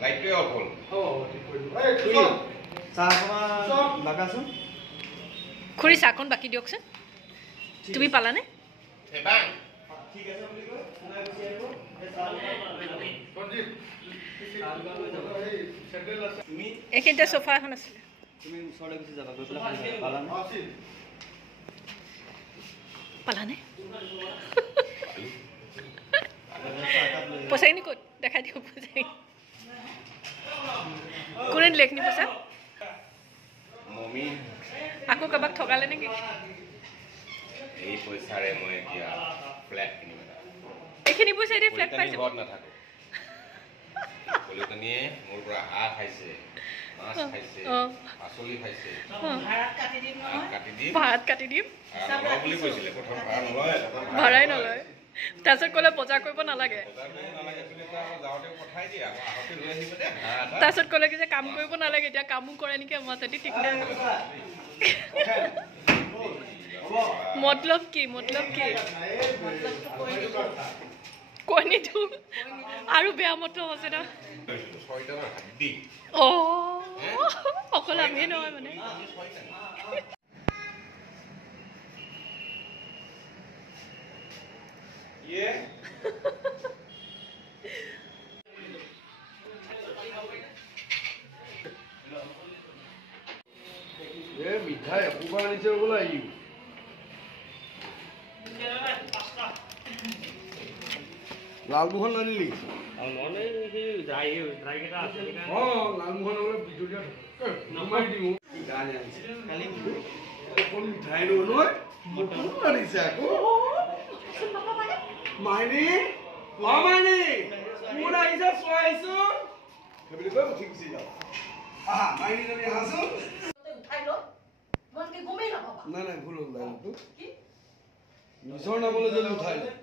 লাইটটোৱে of হ'ল খুৰী চাহকণ বাকি দিয়কচোন তুমি পালানে এইখিনিতে সোফা এখন আছিলে পালানে পইচাখিনি ক'ত দেখাই দিয়ক পইচাখিনি কোনে দিলে এইখিনি পইচা আকৌ কাৰোবাক ঠগালে নেকি এই পইচাৰে মই এতিয়া ফ্লেট কিনিম এইখিনি পইচা এতিয়া ফ্লেট পাইছে ঘৰত নাথাকো কলিকনিয়ে মোৰ পৰা হাঁহ খাইছে মাছ খাইছে পাচলি খাইছে ভাত কাটি দিম বুলি কৈছিলে প্ৰথম ভাড়া নলয় ভাড়াই নলয় তাৰপিছত ক'লে বজাৰ কৰিব নালাগে তাৰপিছত ক'লে কি যে কাম কৰিব নালাগে এতিয়া কামো কৰে নেকি আমাৰ যদি ঠিক নাই মতলব কি কৈ নিদিওঁ আৰু বেয়া মতলব আছে ন অকল আমিয়ে নহয় মানে মিঠাই এসোপা আনিছে বোলা ই লালমোহন নানিলি লালমোহন বিজুলীয়া মিঠাই নহয় আনিছে আকৌ মাইনী মাইনী কোন আহিছে চোৱাইছো সেইবুলি কৈ উঠি গুচি যাওঁ আহা মাইনী যদি আহাচোন নাই ভুল হ'ল লাইনটো নিজৰ নামলৈ যদি উঠাই লয়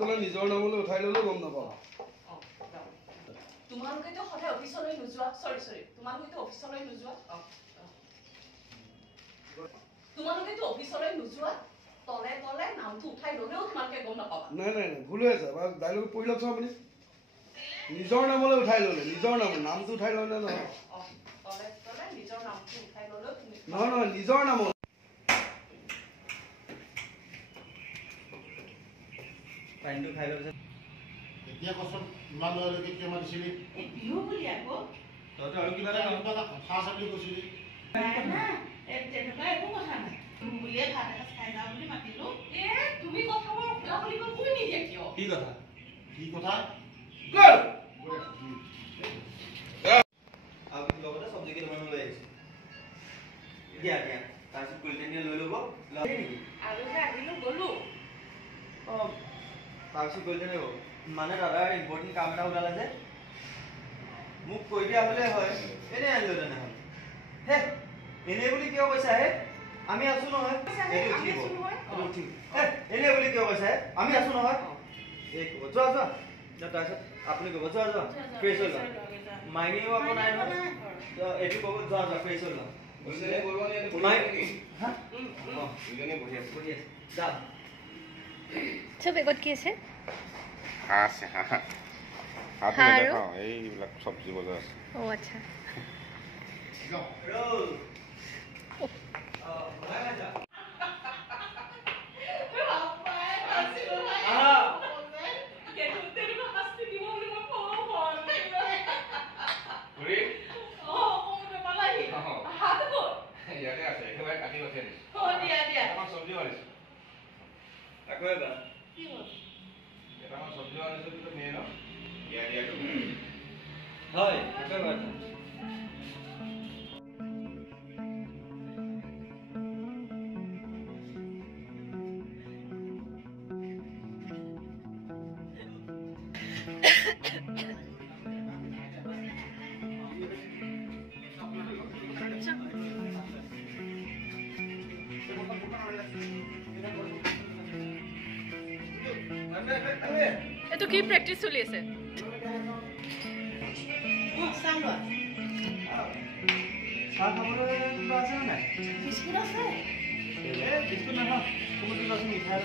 তলে নিজৰ নামলৈ উঠাই ললেও গম নাপাওঁ তোমালোকেতো সদায় অফিচলৈ নোযোৱা তোমালোকেতো অফিচলৈ নোযোৱা তলে তলে নামটো উঠাই ললেও তোমালোকে গম নাপাবা নাই ভুল হৈ আছে ডাইলগ পঢ়ি লওকচোন আপুনি নিজৰ নামলৈ উঠাই ললে নিজৰ নামটো উঠাই ললে নহয় নহয় নিজৰ নামত পাইনটো খাই লওঁছে এতিয়া কচোন ইমান লয়লৈকে কিয় মাতিছিলি বিহু বুলি আকৌ তহঁতে আৰু কিবা এটা কথা আছে বুলি কৈছিলি তেনেকুৱা একো কথা নাই বুলিয়ে ভাত এসাঁজ খাই যাওঁ বুলি মাতিলো তুমি কথাবোৰ খোলা খুলি কৈ নিদিয়া কিয় কি কথা গ'ল আপুনি লগতে চব্জি কেইটামান লৈ আহিছে দিয়া তাৰপিছত কুলিটেনিয়ে লৈ ল'ব আলুহে আহিলো গলো তাৰপিছত কুলিটেনিয়ে হ'ব মানে দাদাৰ ইম্পৰ্টেণ্ট কাম এটা ওলালে যে মোক কৈ দিয়া হ'লে হয় এনেই আনিলো তেনেহ'লে হে এনেই বুলি কিয় কৈছা হে আমি আছো নহয় উঠিম এনেই বুলি কিয় কৈছা হে আমি আছো নহয় এই ক'ব যোৱা তাৰপিছত আপুনি ক'ব যোৱা ফ্ৰেছ হৈ লোৱা মাইনেও আকৌ নাই নহয় এইটো ক'ব যোৱা ফ্ৰেছ হৈ লোৱা বেগত কি আছে এইবিলাক চব্জি বজাৰ আছে আচ্ছা হয় এইটো কি প্ৰেক্টিছ চলি আছে চাহ খাবলৈ কিবা আছে নে নাই বিস্কুট আছে বিস্কুট নাখাওঁ তুমি কিবা মিঠাই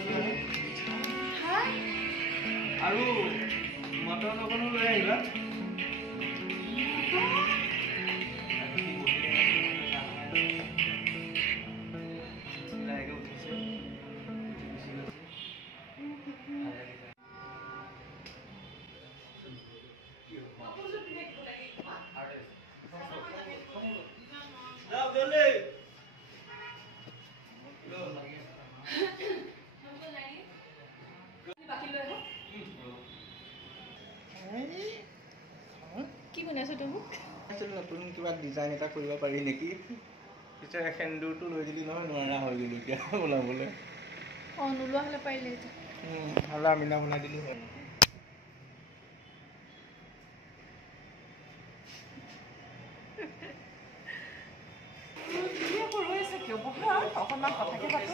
আৰু মটৰ না কি বনাইছ তই মোক নতুন কিবা ডিজাইন এটা কৰিব পাৰি নেকি পিছে সেন্দুৰটো লৈ দিলি নহয় নোৱাৰা হৈ গ'লো এতিয়া বনাবলৈ অঁ নোলোৱা হ'লে পাৰিলে হালা মিনা বনাই দিলোঁ হয় ৰৈ আছে কিয় বহা অকণমান কথাকে পাতি